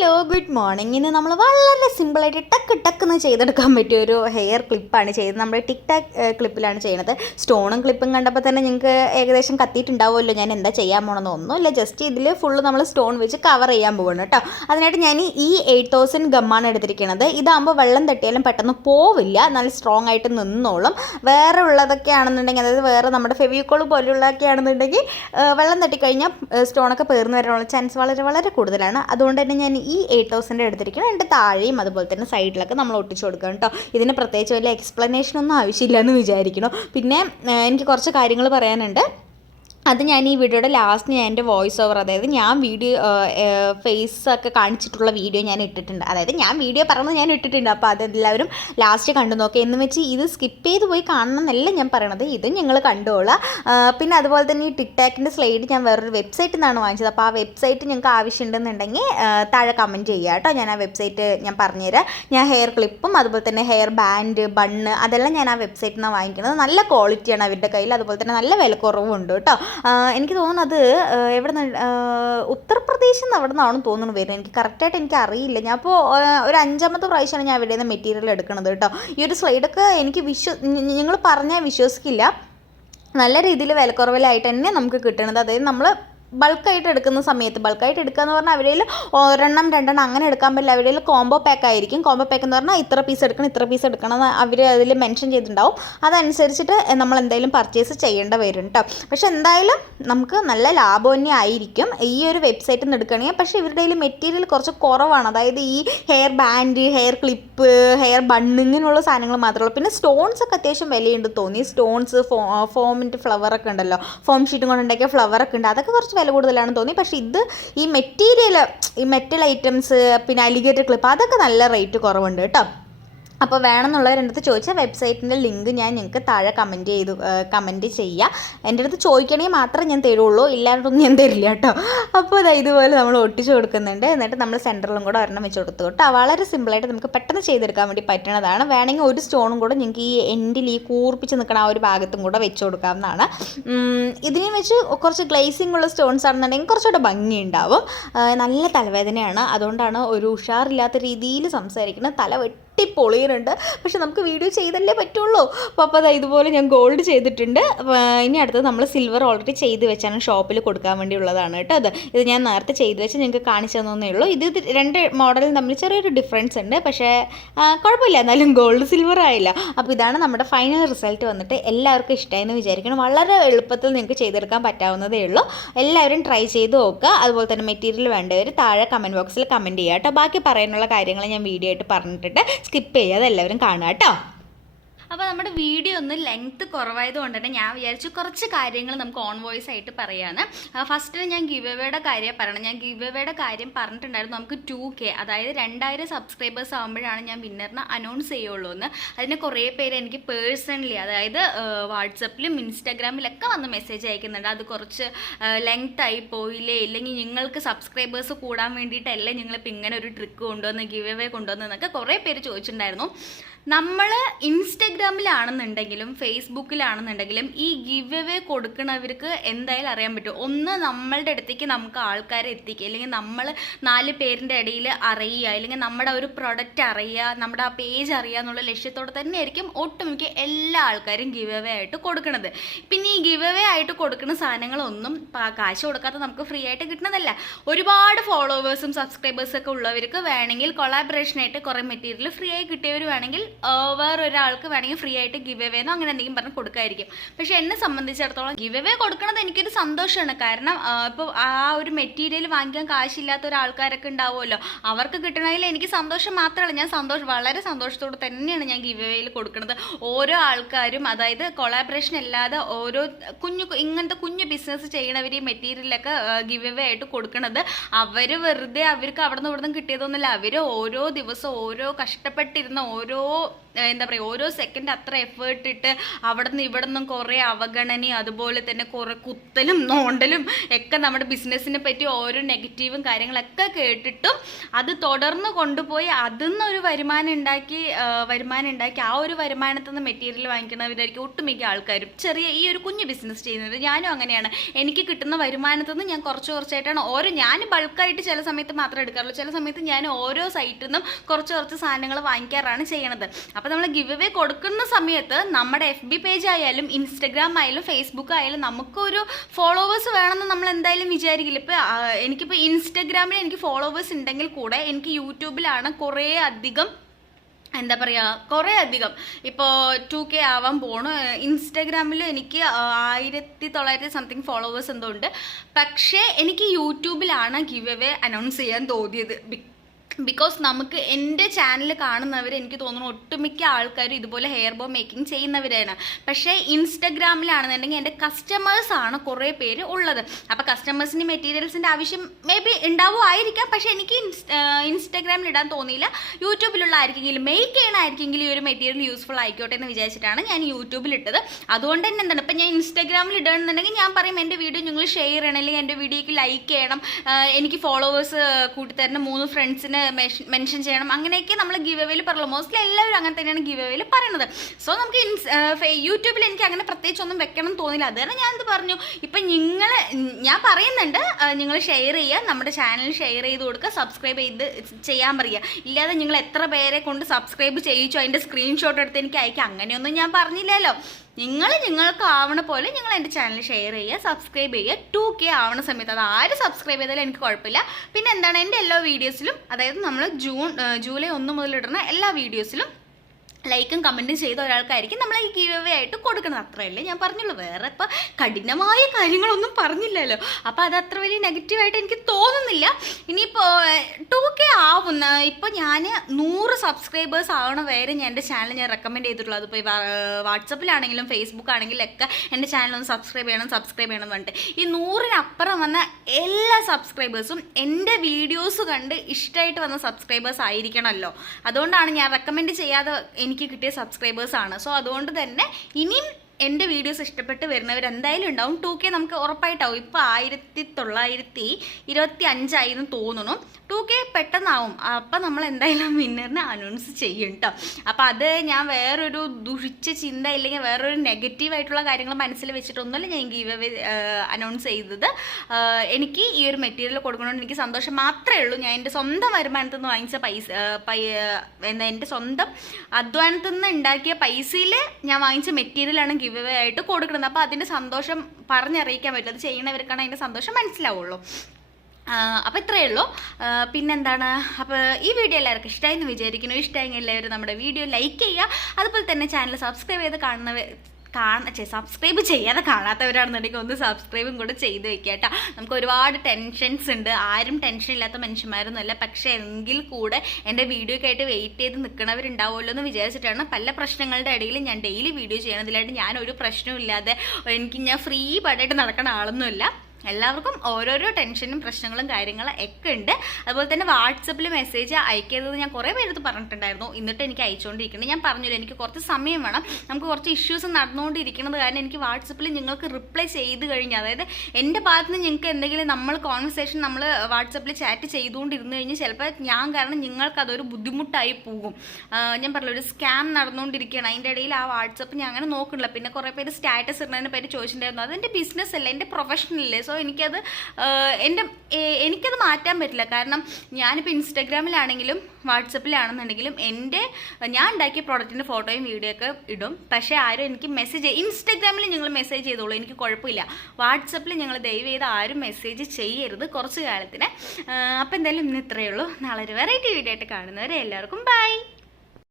Hello good morning ഇന്ന് നമ്മൾ വളരെ സിമ്പിളായിട്ട് ടക്ക് എന്ന് ചെയ്തെടുക്കാൻ പറ്റിയ ഒരു ഹെയർ ക്ലിപ്പാണ് ചെയ്യുന്നത് നമ്മൾ ടിക് ടാക്ക് ക്ലിപ്പിലാണ് ചെയ്യുന്നത് സ്റ്റോണും ക്ലിപ്പും കണ്ടപ്പോൾ തന്നെ നിങ്ങൾക്ക് ഏകദേശം കത്തിയിട്ടുണ്ടാവുമല്ലോ. ഞാൻ എന്താ ചെയ്യാൻ പോകണമെന്ന് ഒന്നുമില്ല. ജസ്റ്റ് ഇതിൽ ഫുള്ള് നമ്മൾ സ്റ്റോൺ വെച്ച് കവർ ചെയ്യാൻ പോകണം കേട്ടോ അതിനായിട്ട് ഞാൻ ഈ എയ്റ്റ് തൗസൻഡ് ഗമ്മാണ് എടുത്തിരിക്കുന്നത് ഇതാകുമ്പോൾ വെള്ളം തട്ടിയാലും പെട്ടെന്ന് പോവില്ല. നല്ല സ്ട്രോങ് ആയിട്ട് നിന്നോളും. വേറെ ഉള്ളതൊക്കെ ആണെന്നുണ്ടെങ്കിൽ അതായത് വേറെ നമ്മുടെ ഫെവിക്കോൾ പോലെയുള്ളതൊക്കെ ആണെന്നുണ്ടെങ്കിൽ വെള്ളം തട്ടിക്കഴിഞ്ഞാൽ സ്റ്റോണൊക്കെ പേർന്ന് വരാനുള്ള ചാൻസ് വളരെ വളരെ കൂടുതലാണ്. അതുകൊണ്ട് തന്നെ ഞാൻ ഈ എയ്റ്റ് തൗസൻഡ് എടുത്തിരിക്കണം എന്റെ താഴെയും അതുപോലെ തന്നെ സൈഡിലൊക്കെ നമ്മൾ ഒട്ടിച്ചു കൊടുക്കണം കേട്ടോ. ഇതിന് പ്രത്യേകിച്ച് വലിയ എക്സ്പ്ലനേഷൻ ഒന്നും ആവശ്യമില്ല എന്ന് വിചാരിക്കണം പിന്നെ എനിക്ക് കുറച്ച് കാര്യങ്ങൾ പറയാനുണ്ട്. അത് ഞാൻ ഈ വീഡിയോയുടെ ലാസ്റ്റ് ഞാൻ എന്റെ വോയിസ് ഓവർ അതായത് ഞാൻ വീഡിയോ ഫേസ് ഒക്കെ കാണിച്ചിട്ടുള്ള വീഡിയോ ഞാൻ ഇട്ടിട്ടുണ്ട്. അതായത് ഞാൻ വീഡിയോ പറയുന്നത് ഞാൻ ഇട്ടിട്ടുണ്ട്. അപ്പോൾ അതെല്ലാവരും ലാസ്റ്റ് കണ്ടു നോക്കുക എന്ന് വെച്ച് ഇത് സ്കിപ്പ് ചെയ്ത് പോയി കാണണം എന്നല്ല ഞാൻ പറയണത്. ഇത് ഞങ്ങൾ കണ്ടോളാം. പിന്നെ അതുപോലെ തന്നെ ഈ ടിക്ടാക്കിന്റെ സ്ലൈഡ് ഞാൻ വേറൊരു വെബ്സൈറ്റിൽ നിന്നാണ് വാങ്ങിച്ചത്. അപ്പോൾ ആ വെബ്സൈറ്റ് ഞങ്ങൾക്ക് ആവശ്യമുണ്ടെന്നുണ്ടെങ്കിൽ താഴെ കമന്റ് ചെയ്യുക കേട്ടോ. ഞാൻ ആ വെബ്സൈറ്റ് ഞാൻ പറഞ്ഞുതരാം. ഞാൻ ഹെയർ ക്ലിപ്പും അതുപോലെ തന്നെ ഹെയർ ബാൻഡ് ബണ്ണ് അതെല്ലാം ഞാൻ ആ വെബ്സൈറ്റിൽ നിന്നാണ് വാങ്ങിക്കുന്നത് നല്ല ക്വാളിറ്റിയാണ് അവരുടെ കയ്യിൽ. അതുപോലെ തന്നെ നല്ല വിലക്കുറവും ഉണ്ട് കേട്ടോ. എനിക്ക് തോന്നുന്നത് എവിടെ നിന്ന് ഉത്തർപ്രദേശിൽ നിന്ന് അവിടെ നിന്നാണെന്ന് തോന്നുന്നു വരുന്നത്. എനിക്ക് കറക്റ്റായിട്ട് എനിക്ക് അറിയില്ല. ഞാൻ അപ്പോൾ ഒരു അഞ്ചാമത്തെ പ്രാവശ്യമാണ് ഞാൻ അവിടെ നിന്ന് മെറ്റീരിയൽ എടുക്കുന്നത് കേട്ടോ. ഈ ഒരു സ്ലൈഡൊക്കെ എനിക്ക് വിശ്വ നിങ്ങൾ പറഞ്ഞാൽ വിശ്വസിക്കില്ല. നല്ല രീതിയിൽ വിലക്കുറവിലായിട്ട് തന്നെ നമുക്ക് കിട്ടണത്. അതായത് നമ്മൾ ബൾക്കായിട്ട് എടുക്കുന്ന സമയത്ത് ബൾക്കായിട്ട് എടുക്കുക എന്ന് പറഞ്ഞാൽ അവരിൽ ഒരെണ്ണം രണ്ടെണ്ണം അങ്ങനെ എടുക്കാൻ പറ്റില്ല. അവരിൽ കോംബോ പാക്ക് ആയിരിക്കും. കോംബോ പാക്ക് എന്ന് പറഞ്ഞാൽ ഇത്ര പീസ് എടുക്കണം ഇത്ര പീസ് എടുക്കണം എന്ന് അവർ അതിൽ മെൻഷൻ ചെയ്തിട്ടുണ്ടാവും. അതനുസരിച്ചിട്ട് നമ്മൾ എന്തായാലും പർച്ചേസ് ചെയ്യേണ്ട വരും കേട്ടോ പക്ഷെ എന്തായാലും നമുക്ക് നല്ല ലാഭം തന്നെ ആയിരിക്കും ഈ ഒരു വെബ്സൈറ്റിൽ നിന്ന് എടുക്കുകയാണെങ്കിൽ പക്ഷേ ഇവരുടെ കയ്യിൽ മെറ്റീരിയൽ കുറച്ച് കുറവാണ്. അതായത് ഈ hair band hair clip hair bun ഇങ്ങനെയുള്ള സാധനങ്ങൾ മാത്രമേ പിന്നെ സ്റ്റോൺസ് ഒക്കെ അത്യാവശ്യം വിലയുണ്ട് തോന്നി. സ്റ്റോൺസ് ഫോ ഫോമിന്റെ ഫ്ലവർ ഒക്കെ ഉണ്ടല്ലോ. ഫോം ഷീറ്റും കൊണ്ടുണ്ടാക്കിയ ഫ്ലവറൊക്കെ ഉണ്ട്. അതൊക്കെ കുറച്ച് വില കൂടുതലാണെന്ന് തോന്നി. പക്ഷേ ഇത് ഈ മെറ്റീരിയൽ ഈ മെറ്റൽ ഐറ്റംസ് പിന്നെ അലിഗേറ്റർ ക്ലിപ്പ് അതൊക്കെ നല്ല റേറ്റ് കുറവുണ്ട് കേട്ടോ. അപ്പോൾ വേണമെന്നുള്ളവർ എന്റെ അടുത്ത് ചോദിച്ചാൽ വെബ്സൈറ്റിന്റെ ലിങ്ക് ഞാൻ നിങ്ങൾക്ക് താഴെ കമന്റ് ചെയ്തു കമന്റ് ചെയ്യുക എന്റെ അടുത്ത് ചോദിക്കണമെങ്കിൽ മാത്രമേ ഞാൻ തരുള്ളൂ ഇല്ലാണ്ടൊന്നും ഞാൻ തരില്ല കേട്ടോ. അപ്പോൾ ഇതാ ഇതുപോലെ നമ്മൾ ഒട്ടിച്ച് കൊടുക്കുന്നുണ്ട്. എന്നിട്ട് നമ്മൾ സെന്ററിലും കൂടെ ഒരെണ്ണം വെച്ച് കൊടുത്തു. കേട്ടോ വളരെ സിമ്പിളായിട്ട് നമുക്ക് പെട്ടെന്ന് ചെയ്തെടുക്കാൻ വേണ്ടി പറ്റണതാണ്. വേണമെങ്കിൽ ഒരു സ്റ്റോണും കൂടെ നിങ്ങൾക്ക് ഈ എൻഡിൽ ഈ കൂർപ്പിച്ച് നിൽക്കുന്ന ആ ഒരു ഭാഗത്തും കൂടെ വെച്ച് കൊടുക്കാവുന്നതാണ്. ഇതിനെ വെച്ച് കുറച്ച് ഗ്ലേസിംഗ് ഉള്ള സ്റ്റോൺസ് ആണെന്നുണ്ടെങ്കിൽ കുറച്ചുകൂടെ ഭംഗി ഉണ്ടാവും. നല്ല തലവേദനയാണ്. അതുകൊണ്ടാണ് ഒരു ഉഷാറില്ലാത്ത രീതിയിൽ സംസാരിക്കുന്നത്. തല വെട്ടി പൊളിയുന്നുണ്ട് പക്ഷെ നമുക്ക് വീഡിയോ ചെയ്തല്ലേ പറ്റുള്ളൂ. അപ്പോൾ അപ്പോൾ അതാ ഇതുപോലെ ഞാൻ ഗോൾഡ് ചെയ്തിട്ടുണ്ട്. ഇനി അടുത്തത് നമ്മൾ സിൽവർ ഓൾറെഡി ചെയ്ത് വെച്ചാണ് ഷോപ്പിൽ കൊടുക്കാൻ വേണ്ടിയുള്ളതാണ് കേട്ടോ അത് ഇത് ഞാൻ നേരത്തെ ചെയ്ത് വെച്ച് നിങ്ങൾക്ക് കാണിച്ചു തന്നേ ഉള്ളൂ. ഇത് രണ്ട് മോഡലും തമ്മിൽ ചെറിയൊരു ഡിഫറൻസ് ഉണ്ട്. പക്ഷേ കുഴപ്പമില്ല. എന്നാലും ഗോൾഡ് സിൽവർ ആയില്ല. അപ്പോൾ ഇതാണ് നമ്മുടെ ഫൈനൽ റിസൾട്ട് വന്നിട്ട് എല്ലാവർക്കും ഇഷ്ടമായെന്ന് വിചാരിക്കണം വളരെ എളുപ്പത്തിൽ നിങ്ങൾക്ക് ചെയ്തെടുക്കാൻ പറ്റാവുന്നതേ ഉള്ളൂ. എല്ലാവരും ട്രൈ ചെയ്ത് നോക്കുക. അതുപോലെ തന്നെ മെറ്റീരിയൽ വേണ്ടവർ താഴെ കമന്റ് ബോക്സിൽ കമന്റ് ചെയ്യുക കേട്ടോ. ബാക്കി പറയാനുള്ള കാര്യങ്ങൾ ഞാൻ വീഡിയോ ആയിട്ട് പറഞ്ഞിട്ടുണ്ട്. സ്കിപ്പ് ചെയ്യാതെ എല്ലാവരും കാണുക കേട്ടോ. അപ്പോൾ നമ്മുടെ വീഡിയോ ഒന്ന് ലെങ്ത് കുറവായതുകൊണ്ട് തന്നെ ഞാൻ വിചാരിച്ചു കുറച്ച് കാര്യങ്ങൾ നമുക്ക് ഓൺ വോയിസ് ആയിട്ട് പറയാന്ന്. ഫസ്റ്റ് ഞാൻ ഗിവ് എവേയുടെ കാര്യം പറയണം. ഞാൻ ഗിവ് എവേയുടെ കാര്യം പറഞ്ഞിട്ടുണ്ടായിരുന്നു നമുക്ക് ടു കെ അതായത് രണ്ടായിരം സബ്സ്ക്രൈബേഴ്സ് ആകുമ്പോഴാണ് ഞാൻ വിന്നറിനെ അനൗൺസ് ചെയ്യുള്ളൂ എന്ന് അതിന് കുറേ പേര് എനിക്ക് പേഴ്സണലി അതായത് വാട്സപ്പിലും ഇൻസ്റ്റാഗ്രാമിലൊക്കെ വന്ന് മെസ്സേജ് അയക്കുന്നുണ്ട്. അത് കുറച്ച് ലെങ്ത് ആയി പോയില്ലേ? ഇല്ലെങ്കിൽ നിങ്ങൾക്ക് സബ്സ്ക്രൈബേഴ്സ് കൂടാൻ വേണ്ടിയിട്ടല്ലേ നിങ്ങളിപ്പോൾ ഇങ്ങനെ ഒരു ട്രിക്ക് കൊണ്ടുവന്ന് ഗിവ് എവേ കൊണ്ടുവന്നതെന്നൊക്കെ കുറേ പേര് ചോദിച്ചിട്ടുണ്ടായിരുന്നു. നമ്മൾ ഇൻസ്റ്റഗ്രാമിലാണെന്നുണ്ടെങ്കിലും ഫേസ്ബുക്കിലാണെന്നുണ്ടെങ്കിലും ഈ ഗിവ് എവേ കൊടുക്കുന്നവർക്ക് എന്തായാലും അറിയാൻ പറ്റും. ഒന്ന് നമ്മളുടെ അടുത്തേക്ക് നമുക്ക് ആൾക്കാരെ എത്തിക്കുക. അല്ലെങ്കിൽ നമ്മൾ നാല് പേരിന്റെ ഇടയിൽ അറിയുക. അല്ലെങ്കിൽ നമ്മുടെ ഒരു പ്രൊഡക്റ്റ് അറിയുക. നമ്മുടെ ആ പേജ് അറിയുക എന്നുള്ള ലക്ഷ്യത്തോടെ തന്നെയായിരിക്കും ഒട്ടുമിക്ക എല്ലാ ആൾക്കാരും ഗിവ് എവേ ആയിട്ട് കൊടുക്കുന്നത് പിന്നെ ഈ ഗിവ് എവേ ആയിട്ട് കൊടുക്കുന്ന സാധനങ്ങളൊന്നും കാശ് കൊടുക്കാത്ത നമുക്ക് ഫ്രീ ആയിട്ട് കിട്ടുന്നതല്ല. ഒരുപാട് ഫോളോവേഴ്സും സബ്സ്ക്രൈബേഴ്സും ഒക്കെ ഉള്ളവർക്ക് വേണമെങ്കിൽ കൊളാബറേഷനായിട്ട് കുറേ മെറ്റീരിയൽ ഫ്രീ ആയി കിട്ടിയവർ വേണമെങ്കിൽ വേറൊരാൾക്ക് വേണമെങ്കിൽ ഫ്രീ ആയിട്ട് ഗിവ് എവേന്നോ അങ്ങനെ എന്തെങ്കിലും പറഞ്ഞ് കൊടുക്കായിരിക്കും പക്ഷെ എന്നെ സംബന്ധിച്ചിടത്തോളം ഗിവ് എവേ കൊടുക്കണത് എനിക്കൊരു സന്തോഷമാണ്. കാരണം ഇപ്പോൾ ആ ഒരു മെറ്റീരിയൽ വാങ്ങിക്കാൻ കാശില്ലാത്ത ഒരാൾക്കാരൊക്കെ ഉണ്ടാവുമല്ലോ. അവർക്ക് കിട്ടണമെങ്കിൽ എനിക്ക് സന്തോഷം മാത്രമല്ല. ഞാൻ സന്തോഷം വളരെ സന്തോഷത്തോടെ തന്നെയാണ് ഞാൻ ഗിവ് എവേയിൽ കൊടുക്കുന്നത് ഓരോ ആൾക്കാരും അതായത് കൊളാബറേഷൻ അല്ലാതെ ഓരോ കുഞ്ഞു ഇങ്ങനത്തെ കുഞ്ഞു ബിസിനസ് ചെയ്യണവർ ഈ മെറ്റീരിയലൊക്കെ ഗിവ് എവേ ആയിട്ട് കൊടുക്കണത് അവർ വെറുതെ അവർക്ക് അവിടെ നിന്ന് ഇവിടെ നിന്ന് കിട്ടിയതൊന്നുമില്ല. അവർ ഓരോ ദിവസവും ഓരോ കഷ്ടപ്പെട്ടിരുന്ന ഓരോ എന്താ പറയുക ഓരോ സെക്കൻഡ് അത്ര എഫേർട്ട് ഇട്ട് അവിടെ നിന്ന് ഇവിടെ നിന്നും കുറേ അവഗണനയും അതുപോലെ തന്നെ കുറേ കുത്തലും നോണ്ടലും ഒക്കെ നമ്മുടെ ബിസിനസ്സിനെ പറ്റി ഓരോ നെഗറ്റീവും കാര്യങ്ങളൊക്കെ കേട്ടിട്ടും അത് തുടർന്ന് കൊണ്ടുപോയി അതിൽ നിന്നൊരു വരുമാനം ഉണ്ടാക്കി വരുമാനം ഉണ്ടാക്കി ആ ഒരു വരുമാനത്തിൽ നിന്ന് മെറ്റീരിയൽ വാങ്ങിക്കുന്നവരായിരിക്കും ഒട്ടുമിക്ക ആൾക്കാരും. ചെറിയ ഈ ഒരു കുഞ്ഞു ബിസിനസ് ചെയ്യുന്നത് ഞാനും അങ്ങനെയാണ്. എനിക്ക് കിട്ടുന്ന വരുമാനത്തിൽ നിന്ന് ഞാൻ കുറച്ച് കുറച്ചായിട്ടാണ് ഓരോ ഞാൻ ബൾക്കായിട്ട് ചില സമയത്ത് മാത്രമേ എടുക്കാറുള്ളൂ. ചില സമയത്ത് ഞാൻ ഓരോ സൈറ്റിൽ നിന്നും കുറച്ച് കുറച്ച് സാധനങ്ങൾ വാങ്ങിക്കാറാണ് ചെയ്യണത്. അപ്പോൾ നമ്മൾ ഗിവ് അവേ കൊടുക്കുന്ന സമയത്ത് നമ്മുടെ എഫ് ബി പേജ് ആയാലും ഇൻസ്റ്റഗ്രാം ആയാലും ഫേസ്ബുക്ക് ആയാലും നമുക്കൊരു ഫോളോവേഴ്സ് വേണമെന്ന് നമ്മൾ എന്തായാലും വിചാരിക്കില്ല. ഇപ്പോൾ എനിക്കിപ്പോൾ ഇൻസ്റ്റഗ്രാമിൽ എനിക്ക് ഫോളോവേഴ്സ് ഉണ്ടെങ്കിൽ കൂടെ എനിക്ക് യൂട്യൂബിലാണ് കുറേ അധികം എന്താ പറയുക കുറേ അധികം. ഇപ്പോൾ ടു കെ ആവാൻ പോണു. ഇൻസ്റ്റാഗ്രാമിൽ എനിക്ക് ആയിരത്തി തൊള്ളായിരത്തി സംതിങ് ഫോളോവേഴ്സ് എന്തോ ഉണ്ട്. പക്ഷേ എനിക്ക് യൂട്യൂബിലാണ് ഗിവ് അവേ അനൗൺസ് ചെയ്യാൻ തോന്നിയത്. ബിക്കോസ് നമുക്ക് എന്റെ ചാനൽ കാണുന്നവർ എനിക്ക് തോന്നുന്നു ഒട്ടുമിക്ക ആൾക്കാരും ഇതുപോലെ ഹെയർ ബോ മേക്കിംഗ് ചെയ്യുന്നവരാണ്. പക്ഷേ ഇൻസ്റ്റഗ്രാമിലാണെന്നുണ്ടെങ്കിൽ എന്റെ കസ്റ്റമേഴ്സ് ആണ് കുറേ പേര് ഉള്ളത്. അപ്പോൾ കസ്റ്റമേഴ്സിന് മെറ്റീരിയൽസിന്റെ ആവശ്യം മേ ബി ഉണ്ടാവുമായിരിക്കാം പക്ഷേ എനിക്ക് ഇൻസ്റ്റഗ്രാമിൽ ഇടാൻ തോന്നിയില്ല. യൂട്യൂബിലുള്ള ആർക്കെങ്കിലും മേക്ക് ചെയ്യണ ആർക്കെങ്കിലും ഈ ഒരു മെറ്റീരിയൽ യൂസ്ഫുൾ ആയിക്കോട്ടെ എന്ന് വിചാരിച്ചിട്ടാണ് ഞാൻ യൂട്യൂബിൽ ഇട്ടത്. അതുകൊണ്ട് തന്നെ എന്താണ് ഇപ്പം ഞാൻ ഇൻസ്റ്റാഗ്രാമിൽ ഇടണമെന്നുണ്ടെങ്കിൽ ഞാൻ പറയും എന്റെ വീഡിയോ നിങ്ങൾ ഷെയർ ചെയ്യണം. അല്ലെങ്കിൽ എന്റെ വീഡിയോക്ക് ലൈക്ക് ചെയ്യണം. എനിക്ക് ഫോളോവേഴ്സ് കൂട്ടിത്തരണം മൂന്ന് ഫ്രണ്ട്സിന് മെൻഷൻ ചെയ്യണം. അങ്ങനെയൊക്കെ നമ്മൾ ഗിവ് അവേയിൽ പറയുള്ളൂ മോസ്റ്റ്ലി എല്ലാവരും അങ്ങനെ തന്നെയാണ് ഗിവ് അവേയിൽ പറയുന്നത് സോ നമുക്ക് യൂട്യൂബിൽ എനിക്ക് അങ്ങനെ പ്രത്യേകിച്ച് ഒന്നും വെക്കണം തോന്നില്ല. ഞാൻ എന്ത് പറഞ്ഞു? ഇപ്പം നിങ്ങൾ ഞാൻ പറയുന്നുണ്ട്. നിങ്ങൾ ഷെയർ ചെയ്യുക. നമ്മുടെ ചാനൽ ഷെയർ ചെയ്ത് കൊടുക്കുക. സബ്സ്ക്രൈബ് ചെയ്ത് ചെയ്യാൻ പറയുക. ഇല്ലാതെ നിങ്ങൾ എത്ര പേരെ കൊണ്ട് സബ്സ്ക്രൈബ് ചെയ്യിച്ചു? അതിന്റെ സ്ക്രീൻഷോട്ട് എടുത്ത് എനിക്ക് അയക്കാം അങ്ങനെയൊന്നും ഞാൻ പറഞ്ഞില്ലല്ലോ. നിങ്ങൾ നിങ്ങൾക്ക് ആവണ പോലെ നിങ്ങൾ എന്റെ ചാനൽ ഷെയർ ചെയ്യുക സബ്സ്ക്രൈബ് ചെയ്യുക. ടു കെ ആവണ സമയത്ത് അത് ആര് സബ്സ്ക്രൈബ് ചെയ്താലും എനിക്ക് കുഴപ്പമില്ല. പിന്നെ എന്താണ്? എന്റെ എല്ലാ വീഡിയോസിലും അതായത് നമ്മൾ ജൂൺ ജൂലൈ ഒന്ന് മുതൽ ഇടുന്ന എല്ലാ വീഡിയോസിലും ലൈക്കും കമന്റും ചെയ്ത ഒരാൾക്കായിരിക്കും നമ്മൾ ഈ ഗീവ് ആയിട്ട് കൊടുക്കുന്നത്. അത്രയല്ലേ ഞാൻ പറഞ്ഞുള്ളൂ. വേറെ ഇപ്പം കഠിനമായ കാര്യങ്ങളൊന്നും പറഞ്ഞില്ലല്ലോ. അപ്പോൾ അത് അത്ര വലിയ നെഗറ്റീവായിട്ട് എനിക്ക് തോന്നുന്നില്ല. ഇനിയിപ്പോൾ ടു കെ ആവുന്ന ഇപ്പോൾ ഞാൻ നൂറ് സബ്സ്ക്രൈബേഴ്സ് ആവണ വരെ ഞാൻ എന്റെ ചാനൽ ഞാൻ റെക്കമെൻഡ് ചെയ്തിട്ടുള്ളത് ഇപ്പോൾ വാട്സപ്പിലാണെങ്കിലും ഫേസ്ബുക്ക് ആണെങ്കിലും ഒക്കെ എന്റെ ചാനൽ ഒന്ന് സബ്സ്ക്രൈബ് ചെയ്യണം സബ്സ്ക്രൈബ് ചെയ്യണം എന്ന് പറഞ്ഞിട്ട്. ഈ നൂറിനപ്പുറം വന്ന എല്ലാ സബ്സ്ക്രൈബേഴ്സും എന്റെ വീഡിയോസ് കണ്ട് ഇഷ്ടമായിട്ട് വന്ന സബ്സ്ക്രൈബേഴ്സ് ആയിരിക്കണമല്ലോ അതുകൊണ്ടാണ് ഞാൻ റെക്കമെൻഡ് ചെയ്യാതെ എനിക്ക് കിട്ടിയ സബ്സ്ക്രൈബേഴ്സ് ആണ്. സോ അതുകൊണ്ട് തന്നെ ഇനിയും എന്റെ വീഡിയോസ് ഇഷ്ടപ്പെട്ട് വരുന്നവർ എന്തായാലും ഉണ്ടാവും. ടു കെ നമുക്ക് ഉറപ്പായിട്ടാവും. ഇപ്പോൾ ആയിരത്തി തൊള്ളായിരത്തി ഇരുപത്തി അഞ്ചായി എന്ന് തോന്നുന്നു. ടു കെ പെട്ടെന്നാവും. അപ്പം നമ്മൾ എന്തായാലും വിന്നറിനെ അനൗൺസ് ചെയ്യും കേട്ടോ അപ്പം അത് ഞാൻ വേറൊരു ദുഷിച്ച ചിന്ത ഇല്ലെങ്കിൽ വേറൊരു നെഗറ്റീവായിട്ടുള്ള കാര്യങ്ങൾ മനസ്സിൽ വെച്ചിട്ടൊന്നുമല്ല ഞാൻ ഗീവ് അനൗൺസ് ചെയ്തത്. എനിക്ക് ഈ ഒരു മെറ്റീരിയൽ കൊടുക്കണമെന്ന് എനിക്ക് സന്തോഷം മാത്രമേ ഉള്ളൂ. ഞാൻ എന്റെ സ്വന്തം വരുമാനത്തിൽ നിന്ന് വാങ്ങിച്ച പൈസ എന്താ എന്റെ സ്വന്തം അധ്വാനത്തിൽ നിന്ന് ഉണ്ടാക്കിയ പൈസയിൽ ഞാൻ വാങ്ങിച്ച മെറ്റീരിയലാണ് ഗിവ് അവേ ആയിട്ട് കൊടുക്കുന്നത്. അപ്പോൾ അതിന്റെ സന്തോഷം പറഞ്ഞറിയിക്കാൻ പറ്റില്ല. അത് ചെയ്യുന്നവർക്കാണ് അതിന്റെ സന്തോഷം മനസ്സിലാവുള്ളൂ. അപ്പോൾ ഇത്രയേ ഉള്ളൂ. പിന്നെന്താണ്? അപ്പോൾ ഈ വീഡിയോ എല്ലാവർക്കും ഇഷ്ടമായി എന്ന് വിചാരിക്കുന്നു. ഇഷ്ടമായെങ്കിൽ എല്ലാവരും നമ്മുടെ വീഡിയോ ലൈക്ക് ചെയ്യുക. അതുപോലെ തന്നെ ചാനൽ സബ്സ്ക്രൈബ് ചെയ്ത് കാണുന്നവർ കാണ സബ്സ്ക്രൈബ് ചെയ്യാതെ കാണാത്തവരാണെന്നുണ്ടെങ്കിൽ ഒന്ന് സബ്സ്ക്രൈബും കൂടെ ചെയ്ത് വെക്കുക കേട്ടോ. നമുക്ക് ഒരുപാട് ടെൻഷൻസ് ഉണ്ട്. ആരും ടെൻഷൻ ഇല്ലാത്ത മനുഷ്യന്മാരൊന്നുമല്ല പക്ഷേ എങ്കിൽ കൂടെ എന്റെ വീഡിയോക്കായിട്ട് വെയിറ്റ് ചെയ്ത് നിൽക്കണവരുണ്ടാവുമല്ലോ എന്ന് വിചാരിച്ചിട്ടാണ് പല പ്രശ്നങ്ങളുടെ ഇടയിൽ ഞാൻ ഡെയിലി വീഡിയോ ചെയ്യണതിലായിട്ട് ഞാൻ ഒരു പ്രശ്നവും ഇല്ലാതെ എനിക്ക് ഞാൻ ഫ്രീ പാടായിട്ട് നടക്കുന്ന ആളൊന്നുമില്ല. എല്ലാവർക്കും ഓരോരോ ടെൻഷനും പ്രശ്നങ്ങളും കാര്യങ്ങളും ഒക്കെ ഉണ്ട്. അതുപോലെ തന്നെ വാട്സപ്പിൽ മെസ്സേജ് അയക്കരുത് ഞാൻ കുറേ പേരത് പറഞ്ഞിട്ടുണ്ടായിരുന്നു. എന്നിട്ട് എനിക്ക് അയച്ചുകൊണ്ടിരിക്കുന്നത് ഞാൻ പറഞ്ഞില്ല എനിക്ക് കുറച്ച് സമയം വേണം. നമുക്ക് കുറച്ച് ഇഷ്യൂസ് നടന്നുകൊണ്ടിരിക്കുന്നത് കാരണം എനിക്ക് വാട്സപ്പിൽ നിങ്ങൾക്ക് റിപ്ലൈ ചെയ്ത് കഴിഞ്ഞാൽ അതായത് എന്റെ ഭാഗത്ത് നിന്ന് നിങ്ങൾക്ക് എന്തെങ്കിലും നമ്മൾ കോൺവെർസേഷൻ നമ്മൾ വാട്സപ്പിൽ ചാറ്റ് ചെയ്തുകൊണ്ടിരുന്നു കഴിഞ്ഞാൽ ചിലപ്പോൾ ഞാൻ കാരണം നിങ്ങൾക്ക് അതൊരു ബുദ്ധിമുട്ടായി പോകും. ഞാൻ പറഞ്ഞില്ല ഒരു സ്കാം നടന്നുകൊണ്ടിരിക്കുകയാണ്. അതിന്റെ ഇടയിൽ ആ വാട്സപ്പ് ഞാൻ അങ്ങനെ നോക്കുന്നില്ല. പിന്നെ കുറേ പേര് സ്റ്റാറ്റസ് ഇടുന്നതിനെ പറ്റി ചോദിച്ചിട്ടുണ്ടായിരുന്നു. അതെന്റെ ബിസിനസ് അല്ല? എന്റെ പ്രൊഫഷണലല്ലേ സോ എനിക്കത് എന്റെ എനിക്കത് മാറ്റാൻ പറ്റില്ല. കാരണം ഞാനിപ്പോൾ ഇൻസ്റ്റാഗ്രാമിലാണെങ്കിലും വാട്സപ്പിലാണെന്നുണ്ടെങ്കിലും എന്റെ ഞാൻ ഉണ്ടാക്കിയ പ്രോഡക്റ്റിന്റെ ഫോട്ടോയും വീഡിയോ ഒക്കെ ഇടും. പക്ഷേ ആരും എനിക്ക് മെസ്സേജ് ഇൻസ്റ്റാഗ്രാമിൽ നിങ്ങൾ മെസ്സേജ് ചെയ്തോളൂ. എനിക്ക് കുഴപ്പമില്ല. വാട്സപ്പിൽ ഞങ്ങൾ ദയവ് ചെയ്ത് ആരും മെസ്സേജ് ചെയ്യരുത് കുറച്ച് കാലത്തിന്. അപ്പോൾ എന്തായാലും ഇന്ന് ഇത്രയേ ഉള്ളൂ. നാളെ ഒരു വെറൈറ്റി വീഡിയോ ആയിട്ട് കാണുന്നവരെ എല്ലാവർക്കും ബൈ